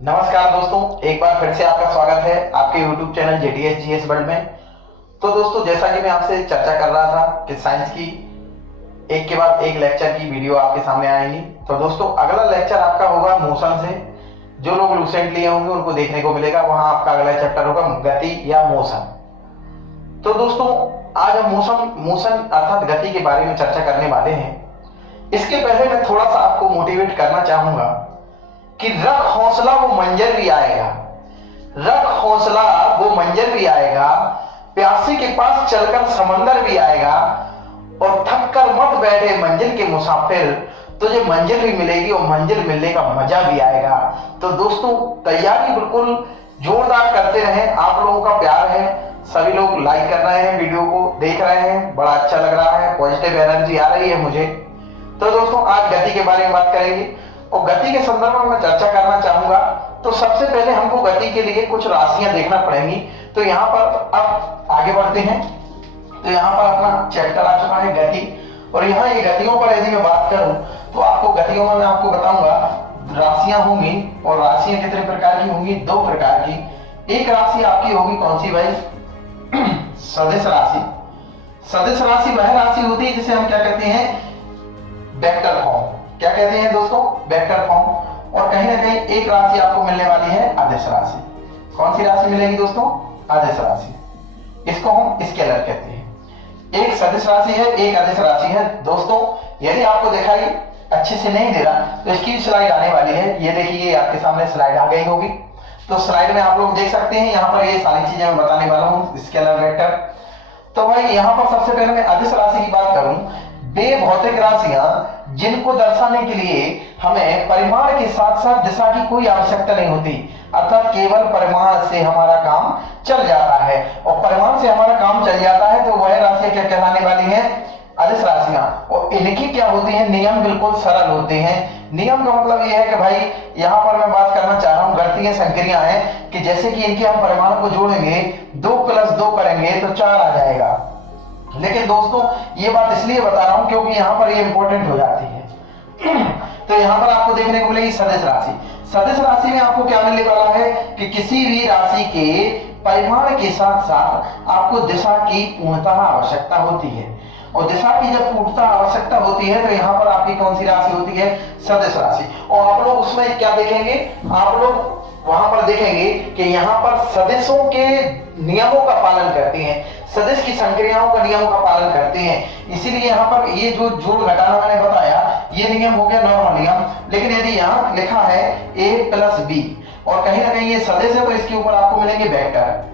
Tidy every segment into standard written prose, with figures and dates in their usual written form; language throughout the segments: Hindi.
नमस्कार दोस्तों, एक बार फिर से आपका स्वागत है आपके YouTube channel JTS GS world में। तो दोस्तों, जैसा कि मैं आपसे चर्चा कर रहा था कि साइंस की एक के बाद एक लेक्चर की वीडियो आपके सामने आएगी। तो दोस्तों, अगला लेक्चर आपका होगा मोशन से। जो लोग लूसेंट लिए होंगे उनको देखने को मिलेगा, वहां आपका अगला चैप्टर होगा गति या मोशन। तो दोस्तों, आज हम मोशन अर्थात गति के बारे में चर्चा करने वाले हैं। इसके पहले मैं थोड़ा सा आपको मोटिवेट करना चाहूंगा कि रख हौसला वो मंजर भी आएगा, रख हौसला वो मंजर भी आएगा, प्यासे के पास चलकर समंदर भी आएगा, और थक कर मत बैठे मंजिल के मुसाफिर, तुझे मंजिल भी मिलेगी और मंजिल मिलने का मजा भी आएगा। तो दोस्तों, तैयारी बिल्कुल जोरदार करते रहें। आप लोगों का प्यार है, सभी लोग लाइक कर रहे हैं, वीडियो को देख रहे हैं, बड़ा अच्छा लग रहा है, पॉजिटिव एनर्जी आ रही है मुझे। तो दोस्तों, आज गति के बारे में बात करेंगे और गति के संदर्भ में मैं चर्चा करना चाहूंगा। तो सबसे पहले हमको गति के लिए कुछ राशियां देखना पड़ेंगी। तो यहाँ पर अब आगे बढ़ते हैं। तो यहाँ पर अपना चैप्टर आ चुका है गति, और यहाँ ये गतियों पर यदि मैं बात करूं तो आपको गतियों में मैं आपको बताऊंगा राशियां होंगी, और राशियां कितने प्रकार की होंगी? दो प्रकार की। एक राशि आपकी होगी कौन सी भाई? सदिश राशि। सदिश राशि वह राशि होती है जिसे हम क्या कहते हैं? Vector form. क्या कहते हैं दोस्तों? Vector form. और कहीं ना कहीं एक राशि आपको मिलने वाली है अदिश राशि। कौन सी राशि मिलेगी दोस्तों? अदिश राशि। इसको हम स्केलर कहते हैं। एक सदिश राशि है, एक अदिश राशि है। दोस्तों, यदि आपको दिखाई अच्छे से नहीं दे रहा तो इसकी स्लाइड आने वाली है। ये देखिए, आपके सामने स्लाइड आ गई होगी। तो स्लाइड में आप लोग देख सकते हैं, यहाँ पर ये सारी चीजें मैं बताने वाला हूँ, स्केलर वेक्टर। तो भाई यहाँ पर सबसे पहले मैं अदिश राशि की बात करूं, वे भौतिक राशियां जिनको दर्शाने के लिए हमें परिमाण के साथ साथ दिशा की कोई आवश्यकता नहीं होती, अर्थात केवल परिमाण से हमारा काम चल जाता है। और परिमाण से हमारा काम चल जाता है तो वह राशियां क्या कहलाने वाली है? अदिश राशियां। और इनकी क्या होती है? नियम बिल्कुल सरल होते हैं। नियम का मतलब यह है कि भाई यहाँ पर मैं बात करना चाह रहा हूँ, गणितीय संक्रियाएं हैं कि जैसे कि इनके हम परिमाण को जोड़ेंगे, 2 + 2 करेंगे तो 4 आ जाएगा। लेकिन दोस्तों, ये बात इसलिए बता रहा हूं क्योंकि यहां पर ये इंपॉर्टेंट हो जाती है। तो यहां पर आपको देखने को मिलेगी सदिश राशि। सदिश राशि में आपको क्या मिलने वाला है कि किसी भी राशि के परिमाण के साथ साथ आपको दिशा की पूर्णतः आवश्यकता होती है। और दिशा की जब पूर्णतः आवश्यकता होती है तो यहाँ पर आपकी कौन सी राशि होती है? सदिश राशि। और आप लोग उसमें क्या देखेंगे? आप लोग वहां पर देखेंगे कि यहाँ पर सदिशों के नियमों का पालन करती हैं, सदिश की संक्रियाओं का नियमों का पालन करते हैं। इसीलिए यहाँ पर ये जो जोड़ घटाना मैंने बताया, ये नियम हो गया नॉर्मल नियम। लेकिन यदि यहाँ लिखा है a + b और कहीं ना कहीं ये सदिश है तो इसके ऊपर आपको मिलेंगे वेक्टर,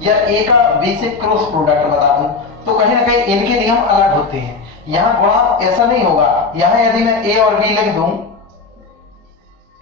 या a का b से क्रॉस प्रोडक्ट बता दूं तो कहीं ना कहीं इनके नियम अलग होते हैं। यहाँ गुणा ऐसा नहीं होगा। यहाँ यदि मैं a और b लिख दूं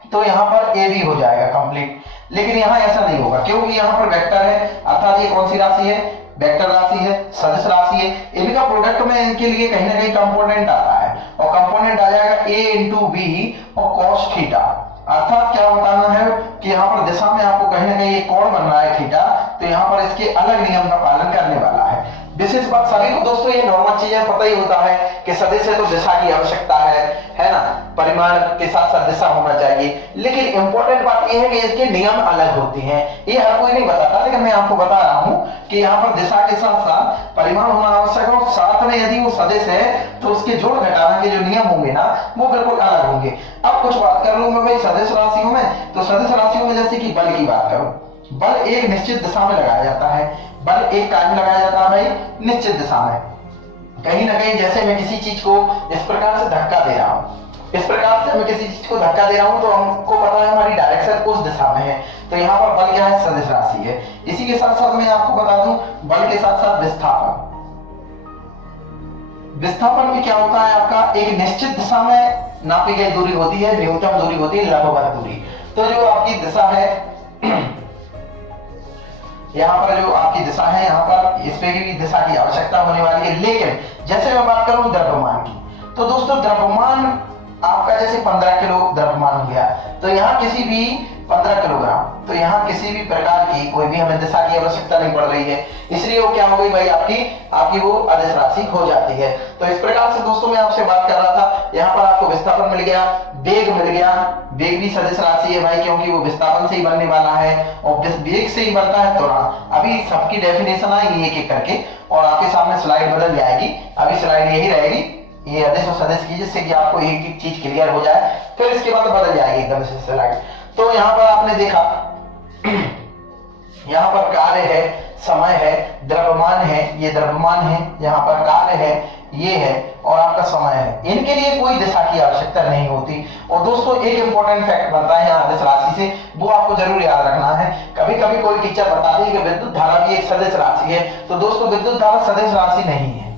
तो यहाँ पर ए भी हो जाएगा कंप्लीट, लेकिन यहाँ ऐसा नहीं होगा क्योंकि यहाँ पर वेक्टर है, अर्थात ये कौन सी राशि है? वेक्टर राशि है, सदिश राशि है। इनका प्रोडक्ट में इनके लिए कहीं ना कहीं कंपोनेंट आता है, और कंपोनेंट आ जाएगा a × b और cos थीटा। अर्थात क्या बताना है कि यहाँ पर दिशा में आपको कहीं ना कहीं एक कोण बन रहा है थीटा, तो यहाँ पर इसके अलग नियम का पालन करने वाला है। विशेष बात सभी को दोस्तों ये नॉर्मल चीजें पता ही होता है कि सदिश है तो दिशा की आवश्यकता है ना? परिमाण के साथ साथ दिशा होना चाहिए। लेकिन इंपॉर्टेंट बात यह है कि इसके नियम अलग होते हैं। ये हर कोई नहीं बताता, लेकिन मैं आपको बता रहा हूं कि यहाँ पर दिशा के साथ साथ परिमाण होना आवश्यक है, और साथ में यदि वो सदिश है तो उसके जोड़ घटाना के जो नियम होंगे ना, वो बिल्कुल अलग होंगे। अब कुछ बात कर लूं मैं भाई सदिश राशियों में। तो सदिश राशियों में जैसे कि बल की बात करूं, बल एक निश्चित दिशा में लगाया जाता है। बल एक कार्य में लगाया जाता है भाई निश्चित दिशा में। कहीं ना कहीं जैसे मैं किसी चीज को इस प्रकार से धक्का दे रहा हूं, इस प्रकार से मैं किसी चीज को धक्का दे रहा हूं तो हमको पता है हमारी डायरेक्शन उस दिशा में है। तो यहाँ पर बल क्या है? सदिश राशि है। इसी के साथ साथ मैं आपको बता दूं, बल के साथ साथ विस्थापन। विस्थापन में क्या होता है? आपका एक निश्चित दिशा में नापी गई दूरी होती है, न्यूनतम दूरी होती है, लंबवत दूरी। तो जो आपकी दिशा है यहाँ पर जो आपकी दिशा है, यहाँ पर इस पे भी दिशा की आवश्यकता होने वाली है। लेकिन जैसे मैं बात करूं द्रव्यमान की, तो दोस्तों द्रव्यमान आपका जैसे 15 किलो द्रव्यमान हो गया, तो यहाँ किसी भी 15 किलोग्राम, तो यहाँ किसी भी प्रकार की कोई भी हमें दिशा की आवश्यकता नहीं पड़ रही है, इसलिए वो क्या हो गई भाई, आपकी वो अदिश राशि हो जाती है। तो इस प्रकार से दोस्तों मैं आपसे बात कर रहा था, यहाँ पर आपको विस्थापन मिल गया, वेग मिल गया। वेग भी सदिश राशि है भाई, क्योंकि वो विस्थापन से ही बनने वाला है और वेग से ही बनता है त्वरण। अभी सबकी डेफिनेशन आएगी एक एक करके और आपके सामने स्लाइड बदल जाएगी। अभी स्लाइड यही रहेगी, ये अदिश और सदिश की, जिससे कि आपको एक एक चीज क्लियर हो जाए, फिर इसके बाद बदल जाएगी एकदम से स्लाइड। तो यहाँ पर आपने देखा यहाँ पर कार्य है, समय है, द्रव्यमान है, ये द्रव्यमान है, यहाँ पर कार्य है, ये है और आपका समय है। इनके लिए कोई दिशा की आवश्यकता नहीं होती। और दोस्तों एक इंपॉर्टेंट फैक्ट बनता है यहाँ अदिश राशि से, वो आपको जरूर याद रखना है। कभी कभी कोई टीचर बताती है कि विद्युत धारा भी एक सदिश राशि है, तो दोस्तों विद्युत धारा सदिश राशि नहीं है।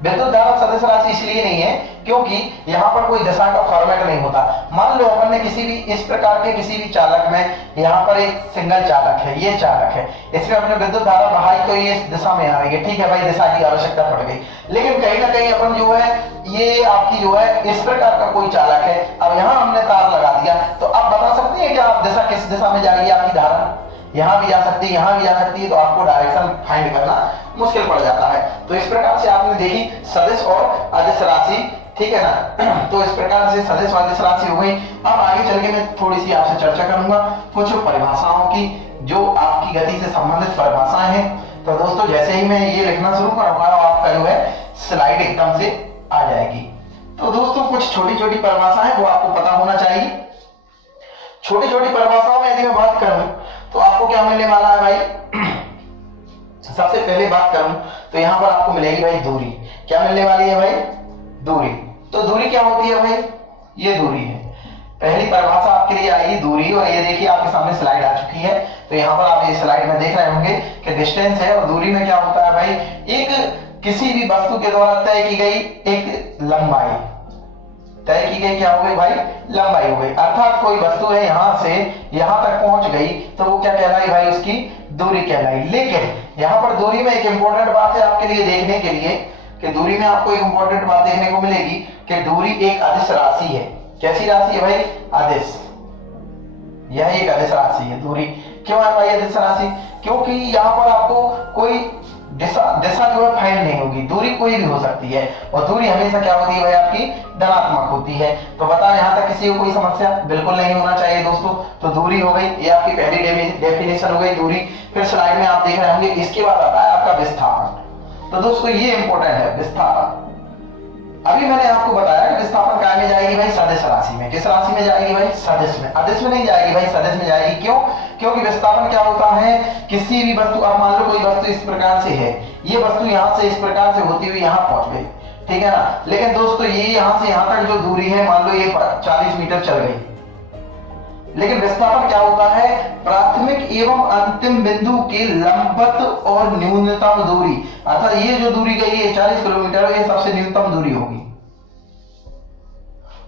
विद्युत धारा सदिश राशि इसलिए नहीं है क्योंकि यहाँ पर कोई दिशा का फॉर्मेट नहीं होता। मान लो अपन ने किसी भी इस प्रकार के किसी भी चालक में, यहाँ पर एक सिंगल चालक है, ये चालक है, इसमें अपने विद्युत धारा बहाई तो ये इस दिशा में आ रही है, ठीक है भाई, दिशा की आवश्यकता पड़ गई। लेकिन कहीं ना कहीं अपन जो है, ये आपकी जो है इस प्रकार का कोई चालक है, अब यहाँ हमने तार लगा दिया, तो आप बता सकते हैं कि आप दिशा किस दिशा में जाएगी आपकी धारा, यहाँ भी जा सकती है, यहाँ भी जा सकती है, तो आपको डायरेक्शन फाइंड करना मुश्किल पड़ जाता है। तो इस प्रकार से आपने देखी सदिश और अदिश राशि, ठीक है ना। तो इस प्रकार से सदिश और अदिश राशि हो गई। अब आगे चल के मैं थोड़ी सी आपसे चर्चा करूंगा कुछ परिभाषाओं की, जो आपकी गति से संबंधित परिभाषाएं हैं। तो दोस्तों जैसे ही मैं ये लिखना शुरू करूंगा, आपका जो है स्लाइड एकदम से आ जाएगी। तो दोस्तों कुछ छोटी छोटी परिभाषाएं वो आपको पता होना चाहिए। छोटी छोटी परिभाषाओं में यदि मैं बात करूं तो आपको क्या मिलने वाला है भाई, सबसे पहले बात करूं तो यहां पर आपको मिलेगी भाई दूरी। क्या मिलने वाली है भाई, दूरी। तो दूरी क्या होती है भाई, ये दूरी है। पहली परिभाषा आपके लिए आएगी दूरी, और ये देखिए आपके सामने स्लाइड आ चुकी है। तो यहाँ पर आप ये स्लाइड में देख रहे होंगे कि डिस्टेंस है, और दूरी में क्या होता है भाई, एक किसी भी वस्तु के द्वारा तय की गई एक लंबाई, तय की गई क्या हो गई भाई, लंबाई हो गई। अर्थात कोई वस्तु है यहां से यहां तक पहुंच गई, तो वो क्या कहलाई भाई, उसकी दूरी कहलाई। लेकिन यहां पर दूरी में एक इंपॉर्टेंट बात है आपके लिए देखने के लिए, कि दूरी में आपको एक इंपॉर्टेंट बात देखने को मिलेगी कि दूरी एक अदिश राशि है। कैसी राशि है भाई, अदिश। यह एक अदिश राशि है दूरी। क्यों है भाई अदिश राशि, क्योंकि यहाँ पर आपको कोई दिशा जो है फाइंड नहीं होगी, दूरी कोई भी हो सकती है, और दूरी हमेशा क्या होती है भाई, आपकी धनात्मक होती है। तो बताओ यहाँ तक किसी को कोई समस्या बिल्कुल नहीं होना चाहिए दोस्तों। तो दूरी हो गई, ये आपकी पहली डेफिनेशन हो गई दूरी। फिर स्लाइड में आप देख रहे होंगे, इसके बाद आता है आपका विस्थापन। तो दोस्तों ये इंपॉर्टेंट है विस्थापन। अभी मैंने आपको बताया कि विस्थापन काय में जाएगी भाई, सदिश राशि में। किस राशि में जाएगी भाई, सदिश में। अदिश में नहीं जाएगी भाई, सदिश में जाएगी। क्यों, क्योंकि विस्थापन क्या होता है, किसी भी वस्तु, आप मान लो कोई वस्तु इस प्रकार से है, ये वस्तु यहां से इस प्रकार से होती हुई यहां पहुंच गई, ठीक है ना। लेकिन दोस्तों ये यहां से यहां तक जो दूरी है, मान लो ये 40 मीटर चल गई, लेकिन विस्थापन क्या होता है, प्राथमिक एवं अंतिम बिंदु के लंबवत और न्यूनतम दूरी। अर्थात ये जो दूरी गई है 40 किलोमीटर, ये सबसे न्यूनतम दूरी होगी,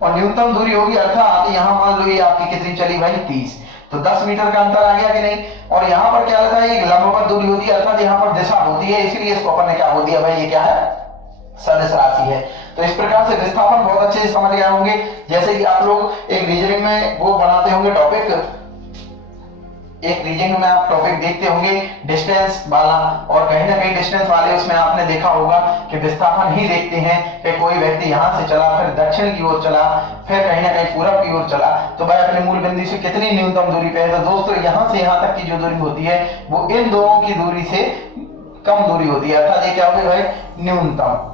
और न्यूनतम दूरी होगी अर्थात यहां मान लो ये आपकी कितनी चली भाई, 30, तो 10 मीटर का अंतर आ गया कि नहीं। और यहां पर क्या होता है, एक लंबवत दूरी होती है, अर्थात यहां पर दिशा होती है, इसलिए इसको अपन ने क्या बोल दिया भाई, ये क्या है, सदिश राशि है। तो इस प्रकार से विस्थापन बहुत अच्छे से समझ गए होंगे। जैसे कि आप लोग एक रीजनिंग में वो बनाते होंगे टॉपिक, एक रीजनिंग में आप टॉपिक देखते होंगे डिस्टेंस वाला, और कहीं ना कहीं डिस्टेंस वाले उसमें आपने देखा होगा कि विस्थापन ही देखते हैं कि कोई व्यक्ति यहां से चला, फिर दक्षिण की ओर चला, फिर कहीं ना कहीं पूरब की ओर चला, तो भाई अपने मूल बिंदु से कितनी न्यूनतम दूरी पे है। तो दोस्तों यहां से यहां तक की जो दूरी होती है वो इन दोनों की दूरी से कम दूरी होती है, अर्थात ये क्या होगी भाई, न्यूनतम।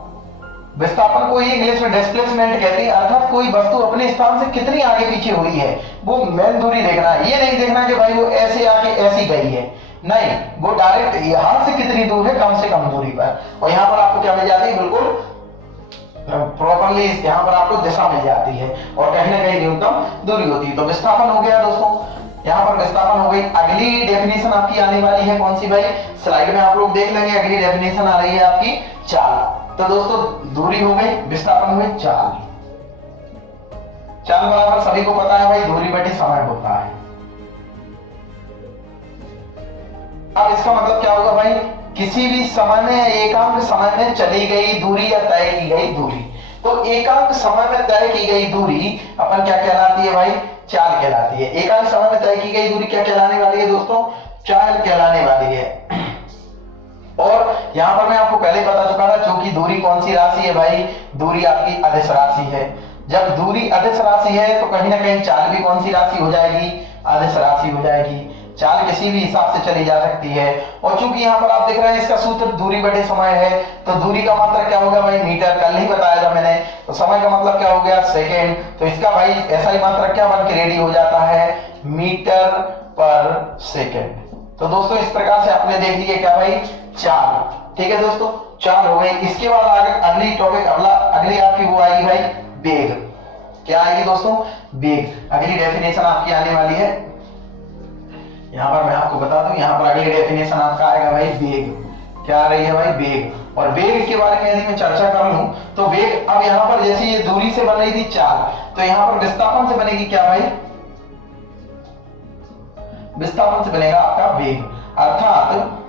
विस्थापन को इंग्लिश में डिस्प्लेसमेंट कहते हैं, अर्थात कोई वस्तु अपने स्थान से कितनी आगे पीछे हुई है, वो मेन दूरी देखना है। ये नहीं देखना कि भाई वो ऐसे आके ऐसी गई है, नहीं, वो डायरेक्ट यहां से कितनी दूर है, कम से कम दूरी पर। और यहां पर आपको क्या मिल जाती है, बिल्कुल प्रॉपरली यहां पर आपको दिशा मिल जाती है, और कहीं ना कहीं न्यूनतम दूरी होती है। तो विस्थापन हो गया दोस्तों, यहाँ पर विस्थापन हो गई। अगली डेफिनेशन आपकी आने वाली है कौन सी भाई, स्लाइड में आप लोग देख लेंगे। अगली डेफिनेशन आ रही है आपकी चाल। तो दोस्तों दूरी हो गई, विस्थापन हुए, चाल। चाल बराबर सभी को पता है भाई, दूरी बटे समय होता है। अब इसका मतलब क्या होगा भाई, किसी भी समय में, एकांक समय में चली गई दूरी या तय की गई दूरी। तो एकांक समय में तय की गई दूरी अपन क्या कहलाती है भाई, चाल कहलाती है। एकांक समय में तय की गई दूरी क्या कहलाने वाली है दोस्तों, चाल कहलाने वाली है। और यहां पर मैं आपको पहले बता चुका था, चूंकि दूरी कौन सी राशि है भाई, दूरी आपकी अदिश राशि है। जब दूरी अदिश राशि है तो कहीं ना कहीं चाल भी कौन सी राशि हो जाएगी, अदिश राशि हो जाएगी। चाल किसी भी हिसाब से चली जा सकती है। और चूंकि यहाँ पर आप देख रहे हैं इसका सूत्र दूरी बटे समय है, तो दूरी का मात्रक क्या होगा भाई, मीटर, कल ही बताया था मैंने। तो समय का मतलब क्या हो गया, सेकेंड। तो इसका भाई ऐसा ही मात्रक क्या बन के रेडी हो जाता है, मीटर पर सेकेंड। तो दोस्तों इस प्रकार से आपने देख लिया क्या भाई, चाल। ठीक है दोस्तों, चाल हो गई। इसके बाद आगे अगली टॉपिक, अगली आपकी वो आएगी भाई वेग। क्या आएगी दोस्तों, वेग। अगली डेफिनेशन आपकी आने वाली है, यहां पर मैं आपको बता दूं, यहां पर अगली डेफिनेशन आपका आएगा भाई वेग। क्या आ रही है भाई, वेग। और वेग के बारे में यदि मैं चर्चा कर लूं तो वेग, अब यहां पर जैसे ये दूरी से बन रही थी चाल, तो यहां पर विस्थापन से बनेगी क्या भाई, विस्थापन से बनेगा आपका वेग। अर्थात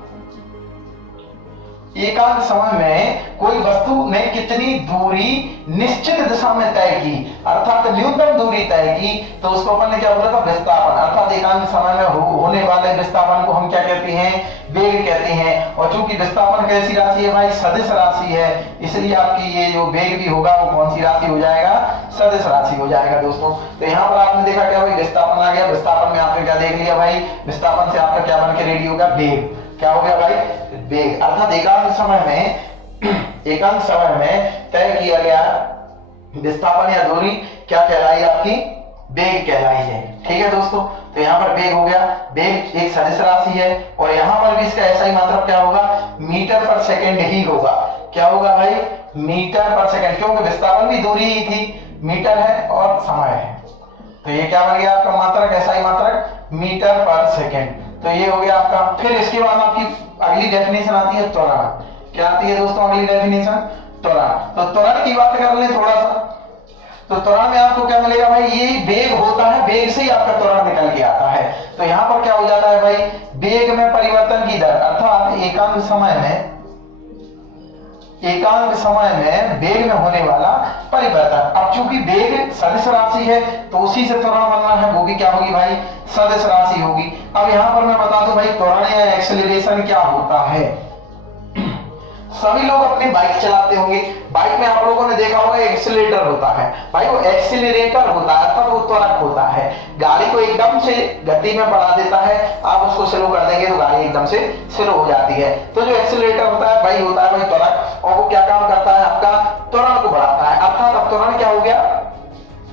एकांक समय में कोई वस्तु ने कितनी दूरी निश्चित दिशा में तय की, अर्थात न्यूनतम दूरी तय की, तो उसको अपन ने क्या बोला था, विस्थापन। अर्थात एकांक समय में होने वाले विस्थापन को हम क्या कहते हैं, वेग कहते हैं। और चूंकि विस्थापन कैसी राशि है भाई, सदिश राशि है, इसलिए आपकी ये जो वेग भी होगा वो कौन सी राशि हो जाएगा, सदिश राशि हो जाएगा दोस्तों। तो यहाँ पर आपने देखा क्या भाई, विस्थापन आ गया। विस्थापन में आपने क्या देख लिया भाई, विस्थापन से आपका क्या बन के रेडी होगा, वेग। क्या हो गया भाई, वेग। अर्थात एकांक समय में तय किया गया विस्थापन या दूरी क्या कहलाई, आपकी वेग कहलाई है। ठीक है दोस्तों, तो यहाँ पर वेग हो गया। वेग एक सदिश राशि है और यहाँ पर भी इसका ऐसा ही मतलब क्या होगा, मीटर पर सेकेंड ही होगा। क्या होगा भाई, मीटर पर सेकेंड, क्योंकि विस्थापन भी दूरी ही थी, मीटर है और समय है, तो ये क्या बन गया आपका मात्रक, ऐसा ही मात्रक, मीटर पर सेकेंड। तो ये हो गया आपका। फिर इसके बाद आपकी अगली डेफिनेशन आती है त्वरण। क्या आती है दोस्तों अगली डेफिनेशन, त्वरण। तो त्वरण की बात कर लें थोड़ा सा, तो त्वरण में आपको क्या मिलेगा भाई, ये वेग होता है, वेग से ही आपका त्वरण निकल के आता है। तो यहां पर क्या हो जाता है भाई, वेग में परिवर्तन की दर, अर्थात एकांक समय में वेग में होने वाला परिवर्तन। अब चूंकि वेग सदिश राशि है तो उसी से त्वरण बनना है, वो भी क्या होगी भाई, सदिश राशि होगी। अब यहां पर मैं बता दूं भाई, त्वरण या एक्सेलरेशन क्या होता है। सभी लोग अपनी बाइक चलाते होंगे, बाइक में आप लोगों ने देखा होगा एक्सीलरेटर होता है भाई, वो एक्सीलरेटर होता है, तब वो त्वरक होता है। गाड़ी को एकदम से गति में बढ़ा देता है, आप उसको स्लो कर देंगे तो गाड़ी एकदम से स्लो हो जाती है। तो जो एक्सीलरेटर होता है भाई, होता है भाई त्वरक, और वो क्या काम करता है, आपका त्वरण को बढ़ाता है। अर्थात अब त्वरण क्या हो गया,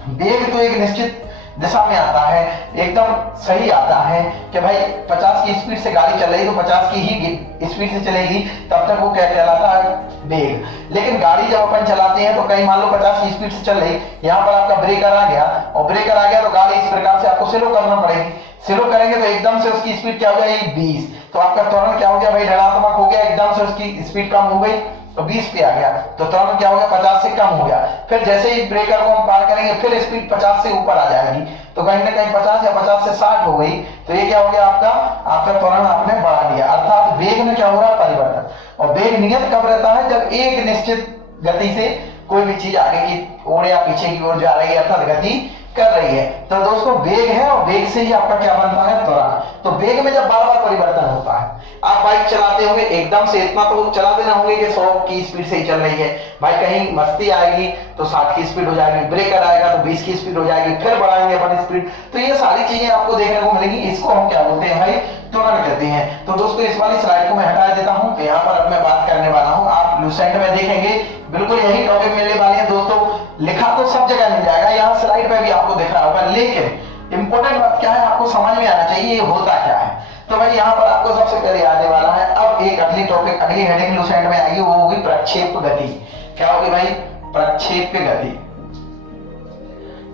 वेग तो एक निश्चित दिशा में आता है, एकदम सही आता है कि भाई 50 की स्पीड से गाड़ी चल रही तो 50 की ही स्पीड से चलेगी, तब तक वो क्या कहलाता है, वेग। लेकिन गाड़ी जब अपन चलाते हैं तो कहीं मान लो 50 की स्पीड से चल रही, यहाँ पर आपका ब्रेकर आ गया, और ब्रेकर आ गया तो गाड़ी इस प्रकार से आपको स्लो करना पड़ेगी। स्लो करेंगे तो एकदम से उसकी स्पीड क्या हो जाएगी, 20। तो आपका त्वरण क्या हो गया भाई, ऋणात्मक हो गया, एकदम से उसकी स्पीड कम हो गई तो 20 पे आ गया, तो त्वरण क्या हो गया, 50 से कम हो गया। फिर जैसे ही ब्रेकर को हम पार करेंगे फिर स्पीड 50 से ऊपर आ जाएगी, तो कहीं ना कहीं 50 या 50 से 60 हो गई, तो ये क्या हो गया, आपका त्वरण आपने बढ़ा दिया। अर्थात वेग में क्या हो रहा है, परिवर्तन। और वेग नियत कब रहता है, जब एक निश्चित गति से कोई भी चीज आगे की ओर या पीछे की ओर जा रही है, अर्थात गति कर रही है। तो दोस्तों वेग है और वेग से ही आपका क्या बनता है, त्वरण। तो वेग में जब बार बार परिवर्तन होता है, आप बाइक चलाते होंगे, एकदम से इतना तो चलाते ना होंगे कि 100 की स्पीड से ही चल रही है भाई, कहीं मस्ती आएगी तो 60 की स्पीड हो जाएगी, ब्रेकर आएगा तो 20 की स्पीड हो जाएगी, फिर बढ़ाएंगे अपन स्पीड, तो ये सारी चीजें आपको देखने को मिलेंगी। इसको हम क्या बोलते हैं भाई, त्वरण कहते हैं। तो दोस्तों इस वाली स्लाइड को मैं हटा देता हूं, यहाँ पर अब मैं बात करने वाला हूं, आप लूसेंट में देखेंगे बिल्कुल यही टॉपिक मिलने वाली है दोस्तों। लिखा तो सब जगह मिल जाएगा, यहाँ स्लाइड पे भी आपको दिख रहा होगा, लेकिन इंपॉर्टेंट बात क्या है, आपको समझ में आना चाहिए ये होता क्या है। तो भाई यहाँ पर आपको सबसे पहले आने वाला है, अब एक अगली टॉपिक, अगली हेडिंग लूसेंट में आएगी, वो होगी प्रक्षेप गति। क्या होगी भाई, प्रक्षेप गति।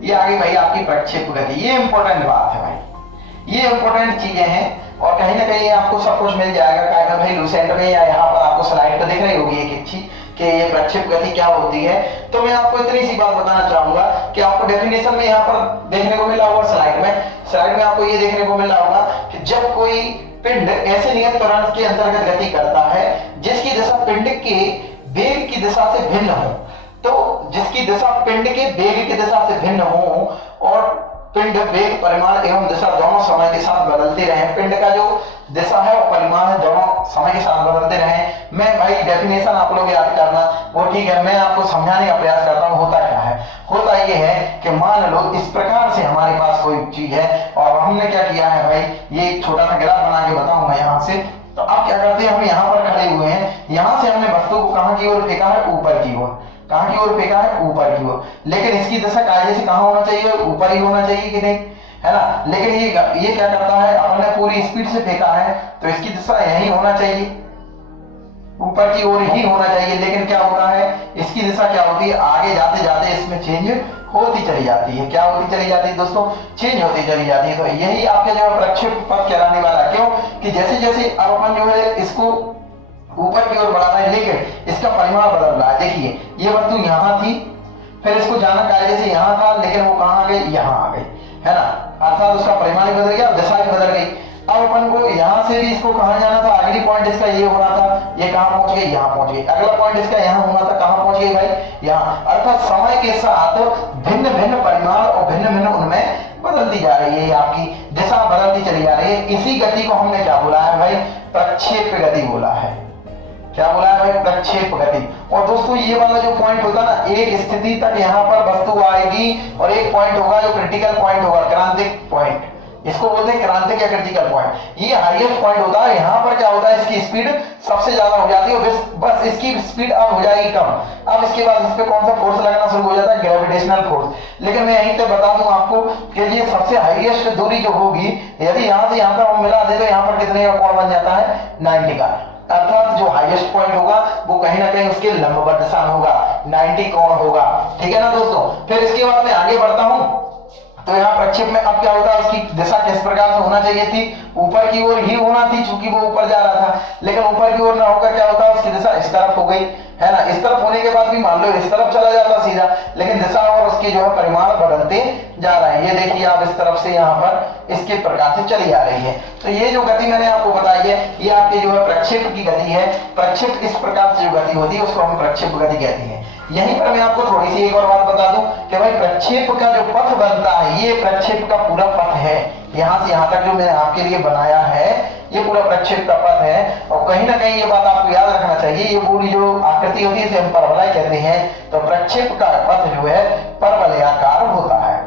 ये आगे भाई आपकी प्रक्षेप गति, ये इंपॉर्टेंट बात है भाई, ये इंपॉर्टेंट चीजें हैं और कहीं ना कहीं आपको सब कुछ मिल जाएगा कायदा भाई लूसेंट में, या यहाँ पर आपको स्लाइड पर दिख रही होगी एक अच्छी कि ये प्रक्षेप गति क्या होती है। तो मैं आपको इतनी सी बात बताना चाहूंगा कि आपको डेफिनेशन में यहाँ पर देखने को मिला होगा, स्लाइड में आपको ये देखने को मिला होगा कि जब कोई पिंड ऐसे नियत त्वरण के अंतर्गत गति करता है जिसकी दिशा पिंड के वेग की दिशा से भिन्न हो, तो जिसकी दिशा पिंड के वेग की दिशा से भिन्न हो और पिंड वेग परिमाण एवं दिशा दोनों समय के साथ बदलते रहे। पिंड का जो दिशा है और परिमाण है दोनों समय के साथ बदलते रहे। मैं भाई डेफिनेशन आप लोग याद करना वो ठीक है, मैं आपको समझाने का प्रयास करता हूँ। होता क्या है, होता ये है कि मान लो इस प्रकार से हमारे पास कोई चीज है और हमने क्या किया है भाई, ये एक छोटा सा ग्राफ बना के बताऊंगा यहाँ से। तो आप क्या करते हैं, हम यहाँ पर खड़े हुए हैं, यहाँ से हमने वस्तु को कहाँ की ओर फेंका है, ऊपर की ओर। कहाँ की ओर फेंका है, ऊपर की ओर। लेकिन इसकी दिशा कायदे से कहाँ होना चाहिए, ऊपर ही होना चाहिए कि नहीं, है ना। लेकिन ये क्या करता है, अपने पूरी स्पीड से फेंका है तो इसकी दिशा यही होना चाहिए, ऊपर की ओर ही होना चाहिए। लेकिन क्या होता है, इसकी दिशा क्या होती है, आगे जाते जाते इसमें चेंज होती चली जाती है। क्या होती चली जाती है दोस्तों, चेंज होती चली जाती है। तो यही आपके जो है प्रक्षेप पथ कहलाने वाला। क्यों कि जैसे जैसे अब अपन जो है इसको ऊपर की ओर बढ़ा रहे हैं लेकिन इसका परिमाण बदल रहा है। देखिए ये वस्तु यहाँ थी, फिर इसको जाना कायदे से यहाँ था, लेकिन वो कहाँ आ गई, यहाँ आ गई, है ना। अर्थात उसका परिमाण ही बदल गया, दिशा भी बदल गई। अब अपन को यहाँ से भी इसको कहाँ जाना था, अगली पॉइंट इसका ये होना था, ये कहाँ पहुंच गई, यहाँ पहुंच गई। अगला पॉइंट इसका यहाँ होना था, कहाँ पहुंच गई भाई, यहाँ। अर्थात समय के साथ भिन्न भिन्न परिमाण और भिन्न भिन्न उनमें बदलती जा रही है, आपकी दिशा बदलती चली जा रही है। इसी गति को हमने क्या बोला है भाई, प्रक्षेप गति बोला है। क्या बोला है भाई, प्रक्षेप गति। और दोस्तों ये वाला जो पॉइंट होता है ना, एक स्थिति तक यहाँ पर वस्तु आएगी और एक पॉइंट होगा जो क्रिटिकल पॉइंट होगा, क्रांतिक पॉइंट, इसको बोलते हैं क्रांतिक या क्रिटिकल पॉइंट। ये हाईएस्ट पॉइंट होता है। यहाँ पर क्या होता है, इसकी स्पीड सबसे ज्यादा हो जाती है, बस इसकी स्पीड अब हो जाएगी कम। अब इसके बाद इस पे कौन सा फोर्स लगना शुरू हो जाता है, ग्रेविटेशनल फोर्स। लेकिन मैं यहीं पे बता दूं आपको कि ये सबसे हाईएस्ट दूरी जो होगी, यदि यहाँ से यहाँ पर हम मिला दे तो यहाँ पर कितने का कोण बन जाता है, 90 का। अर्थात जो हाईएस्ट पॉइंट होगा वो कहीं ना कहीं उसके लंबवत दिशा में होगा, 90 कोण होगा, ठीक है ना दोस्तों। फिर इसके बाद मैं आगे बढ़ता हूं। तो यहाँ प्रक्षेप में अब क्या होता है, उसकी दिशा किस प्रकार से होना चाहिए थी, ऊपर की ओर ही होना थी, चूंकि वो ऊपर जा रहा था। लेकिन ऊपर की ओर ना होकर क्या होता है, उसकी दिशा इस तरफ हो गई, है ना। इस तरफ होने के बाद भी मान लो इस तरफ चला जाता सीधा, लेकिन दिशा और उसके जो है परिमाण बदलते जा रहे हैं। ये देखिए आप इस तरफ से यहाँ पर इसके प्रकार से चली आ रही है। तो ये जो गति मैंने आपको बताई है, ये आपके जो है प्रक्षेप की गति है। प्रक्षेप इस प्रकार से जो गति होती है उसको हम प्रक्षेप गति कहते हैं। यहीं पर मैं आपको थोड़ी सी एक और बात बता दूं कि भाई प्रक्षेप का जो पथ बनता है, ये प्रक्षेप का पूरा पथ है। यहाँ से यहाँ तक जो मैंने आपके लिए बनाया है, ये पूरा प्रक्षेप का पथ है। और कहीं ना कहीं ये बात आपको याद रखना चाहिए, ये पूरी जो आकृति होती है इसे हम परवलय कहते हैं। तो प्रक्षेप का पथ जो है परवलयाकार होता है,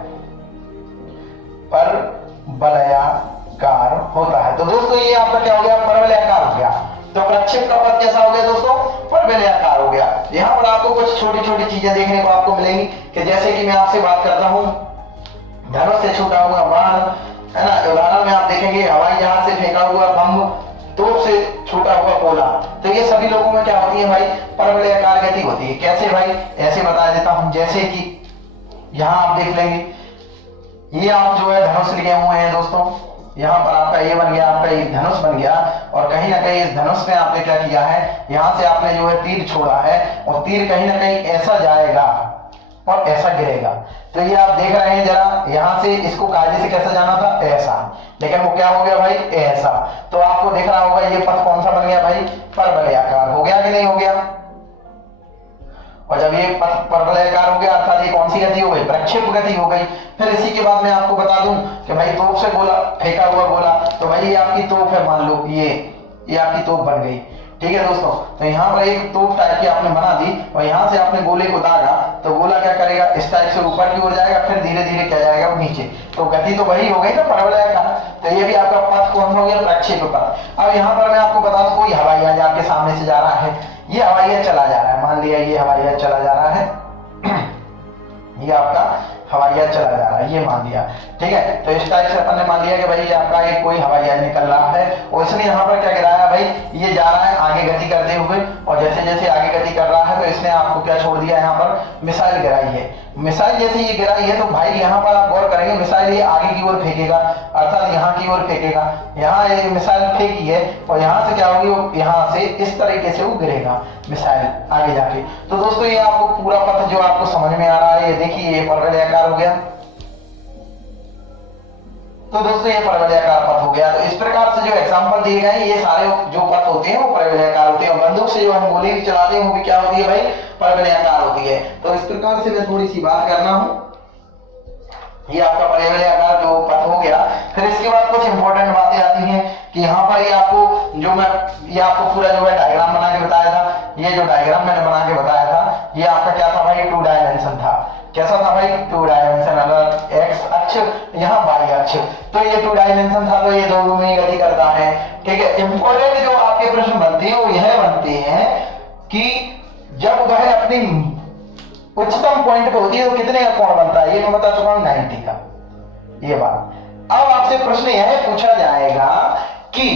परवलयाकार होता है। तो दोस्तों ये आपका क्या हो गया, परवलयाकार हो गया। तो प्रक्षेप का पथ कैसा हो गया दोस्तों, परवलयाकार हो गया। यहाँ पर आपको कुछ छोटी छोटी चीजें देखने को आपको मिलेंगी कि जैसे कि मैं आपसे बात करता हूँ धनुष से छूटा हुआ बाण, है ना। उदाहरण में आप देखेंगे हवाई जहाज से फेंका हुआ बम, तोप से छूटा हुआ गोला। तो ये सभी लोगों में क्या होती है भाई, परवलयाकार गति होती है। कैसे भाई, ऐसे बता देता हूं। जैसे कि यहाँ आप देख लेंगे, ये आप जो है धनुष लिए हुए हैं दोस्तों, यहाँ पर आपका ये बन गया, आपका ये धनुष बन गया। और कहीं ना कहीं इस धनुष में आपने क्या किया है, यहाँ से आपने जो है तीर छोड़ा है और तीर कहीं ना कहीं ऐसा जाएगा और ऐसा गिरेगा। तो ये आप देख रहे हैं जरा, यहाँ से इसको कायदे से कैसा जाना था, ऐसा, लेकिन वो क्या हो गया भाई, ऐसा। तो आपको देख रहा होगा ये पथ कौन सा बन गया भाई, परवलयाकार हो गया कि नहीं हो गया। और जब ये पथ परवलयाकार हो गया अर्थात ये कौन सी गति हो गई, प्रक्षेप गति हो गई। फिर इसी के बाद मैं आपको बता दूं कि भाई तोप से गोला फेंका हुआ गोला, तो भाई ये आपकी तोप है, मान लो ये आपकी तोप बन गई, ठीक है दोस्तों। तो यहाँ पर एक तोप टाइप की आपने बना दी और यहाँ से आपने गोले को दागा, तो गोला क्या करेगा, इस टाइप से ऊपर की ओर जाएगा, फिर धीरे धीरे क्या जाएगा वो नीचे। तो गति तो वही हो गई ना, परवलयाकार। तो ये भी आपका पथ कौन हो गया, प्रक्षेप पथ। अब यहाँ पर मैं आपको बता दूं, कोई हवाई जहाज आपके सामने से जा रहा है, ये हवाई जहाज चला जा रहा है, मान लिया ये हवाई जहाज चला जा रहा है, ये आपका हवाई जहाज चला जा रहा है, ये मान लिया, ठीक है। तो इस टाइप से अपन ने मान लिया कि भाई ये आपका एक कोई हवाई जहाज निकल रहा है और इसने यहाँ पर क्या गिराया भाई, ये जा रहा है आगे गति करते हुए, और जैसे जैसे आगे गति कर रहा है तो इसने आपको क्या छोड़ दिया, यहाँ पर मिसाइल गिराई है। मिसाइल जैसे ये गिराई है तो भाई यहाँ पर आप गौर करेंगे, मिसाइल ये आगे की ओर फेंकेगा, अर्थात यहाँ की ओर फेंकेगा। यहाँ ये मिसाइल फेंकी है और यहाँ से क्या होगी, यहाँ से इस तरीके से वो गिरेगा मिसाइल आगे जाके। तो दोस्तों ये आपको पूरा पथ जो आपको समझ में आ रहा है, ये देखिए ये परवलयाकार हो गया। तो दोस्तों ये परवलयाकार पथ हो गया। तो इस प्रकार से जो एग्जांपल दिए गए हैं ये सारे जो पथ होते हैं वो परवलयाकार होते हैं। बंदूक से जो हम गोली चलाते हैं वो भी क्या होती है भाई, परवलयाकार होती है। तो इस प्रकार से मैं थोड़ी सी बात करना हूं, ये आपका परवलयाकार जो पथ हो गया। फिर इसके बाद कुछ इंपॉर्टेंट बातें आती हैं कि यहाँ पर ये आपको जो मैं ये आपको पूरा जो है डायग्राम बना के बताया था, ये जो डायग्राम मैंने बना के बताया था ये आपका क्या था भाई, 2 डायमेंशन था। कैसा था भाई, 2 डायमेंशन, अगर एक्स अक्ष यहाँ वाई अक्ष, तो ये 2 डायमेंशन था, तो ये दो में गति करता है। ठीक है, इंपॉर्टेंट जो आपके प्रश्न बनते हैं वो यह बनते हैं कि जब वह अपनी उच्चतम पॉइंट पे होती है तो कितने का कोण बनता है, ये मैं बता चुका हूं 90 का, ये बात। अब आपसे प्रश्न यह पूछा जाएगा कि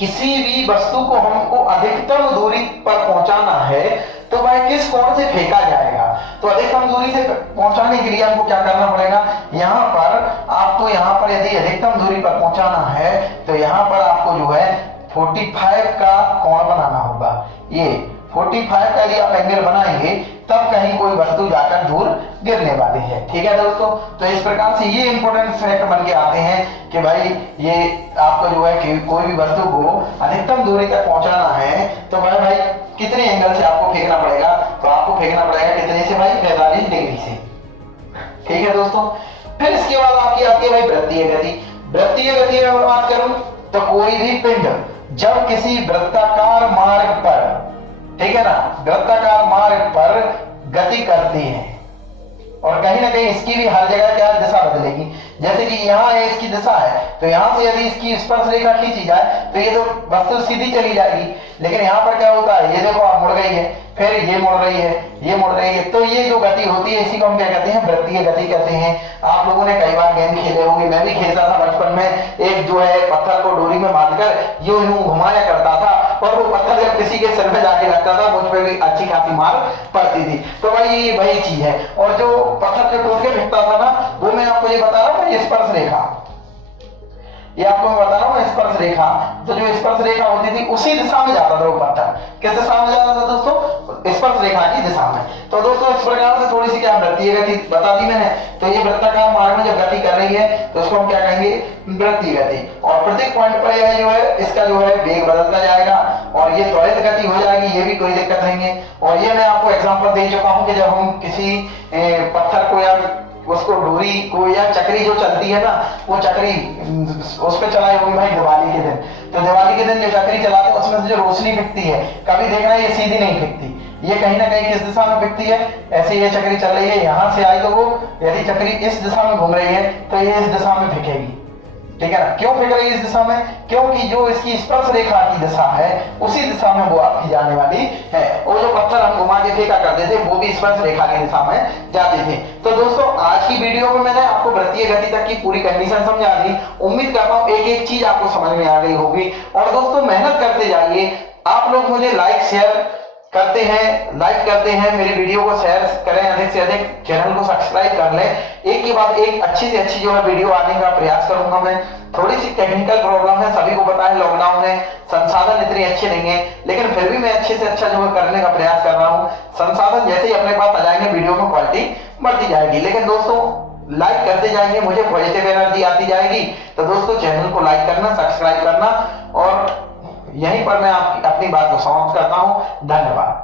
किसी भी वस्तु को हमको अधिकतम दूरी पर पहुंचाना है तो वह किस कोण से फेंका जाएगा। तो अधिकतम दूरी से पहुंचाने के लिए हमको क्या करना पड़ेगा, यहां पर आपको यहां पर यदि अधिकतम दूरी पर पहुंचाना है तो यहां पर आपको जो है 45 का कोण बनाना होगा। ये 45 का यदि आप एंगल बनाएंगे तब कहीं कोई वस्तु जाकर दूर गिरने वाली है। ठीक है दोस्तों, तो इस प्रकार से ये इंपॉर्टेंट फैक्ट बन के आते हैं कि भाई ये आपको जो है कि कोई भी वस्तु को अधिकतम दूरी तक पहुंचाना है तो भाई कितने एंगल से आपको फेंकना पड़ेगा, तो आपको फेंकना पड़ेगा कितने से भाई, 45 डिग्री से। ठीक है दोस्तों, फिर इसके बाद आपकी आती है भाई वृत्तीय गति। वृत्तीय गति में अगर बात करूं तो कोई भी पिंड जब किसी वृत्ताकार मार्ग पर, ठीक है ना, वृत्ताकार मार्ग पर गति करती है और कहीं ना कहीं इसकी भी हर जगह क्या दिशा बदलेगी। जैसे कि यहाँ है इसकी दिशा है तो यहां से यदि इसकी स्पर्श रेखा खींची जाए तो ये तो वस्तु सीधी चली जाएगी, लेकिन यहाँ पर क्या होता है, ये देखो आप मुड़ गई है, फिर ये मुड़ रही है, ये मुड़ रही है, तो ये जो गति होती है इसी को हम क्या कहते हैं, वृत्तीय गति कहते हैं। आप लोगों ने कई बार गेम खेले होंगे, मैं भी खेलता था बचपन में। एक जो है पत्थर को डोरी में बांधकर यूं यूं घुमाया करता था और वो पत्थर जब किसी के सिर में जाके लगता था मुझ पर भी अच्छी खासी मार पड़ती थी। तो भाई ये वही चीज है। और जो पत्थर के टूट के फेंकता था ना, वो मैं आपको ये बता रहा हूँ, ये स्पर्श रेखा, ये आपको मैं बता रहा हूँ स्पर्श रेखा। तो जो स्पर्श रेखा होती थी उसी दिशा में जाता था वो पत्थर। किस दिशा में जाता था दोस्तों, स्पर्श रेखा की दिशा में। तो दोस्तों इस प्रकार से थोड़ी सी क्या वृत्तीय गति बता दी मैंने। तो ये वृत्ताकार मार्ग में जब गति कर रही है तो उसको हम क्या कहेंगे, वृत्तीय गति। और प्रत्येक पॉइंट पर यह जो है इसका जो है वेग बदलता जाएगा और ये त्वरित गति हो जाएगी, ये भी कोई दिक्कत नहीं है। और ये मैं आपको एग्जांपल दे चुका हूं कि जब हम किसी पत्थर को या उसको डोरी को या चक्री जो चलती है ना, वो चक्री उस पे चलाई होगी भाई दिवाली के दिन। तो दिवाली के दिन जो चक्री चलाते हैं उसमें से जो रोशनी दिखती है, कभी देखना ये सीधी नहीं दिखती, ये कहीं ना कहीं किस दिशा में दिखती है। ऐसे ये चक्री चल रही है, यहां से आई तो वो यदि चक्री इस दिशा में घूम रही है तो ये इस दिशा में फेंकेगी। ठीक है ना, क्यों फेंक रही है इस दिशा में, क्योंकि जो इसकी स्पर्श रेखा की दिशा है उसी दिशा में वो आपकी जाने वाली है। और जो पत्थर हम घुमा के फेंका करते थे वो भी स्पर्श रेखा की दिशा में जाते थे। तो दोस्तों आज की वीडियो में मैंने आपको वृत्तीय गति तक की पूरी कंडीशन समझा दी। उम्मीद करता हूँ एक एक चीज आपको समझ में आ गई होगी। और दोस्तों मेहनत करते जाइए, आप लोग मुझे लाइक शेयर करते हैं, लाइक करते हैं, मेरी वीडियो को शेयर करें, अधिक से अधिक चैनल को सब्सक्राइब कर लें। एक के बाद एक अच्छी से अच्छी जो है वीडियो आने का प्रयास करूंगा मैं। थोड़ी सी टेक्निकल प्रॉब्लम है, सभी को पता है, लॉकडाउन में संसाधन इतने अच्छे नहीं है, लेकिन फिर भी मैं अच्छे से अच्छा जो है करने का प्रयास कर रहा हूँ। संसाधन जैसे ही अपने पास आ जाएंगे वीडियो में क्वालिटी बढ़ती जाएगी। लेकिन दोस्तों लाइक करते जाएंगे, मुझे पॉजिटिव एनर्जी आती जाएगी। तो दोस्तों चैनल को लाइक करना, सब्सक्राइब करना, और यहीं पर मैं अपनी बात को समाप्त करता हूं। धन्यवाद।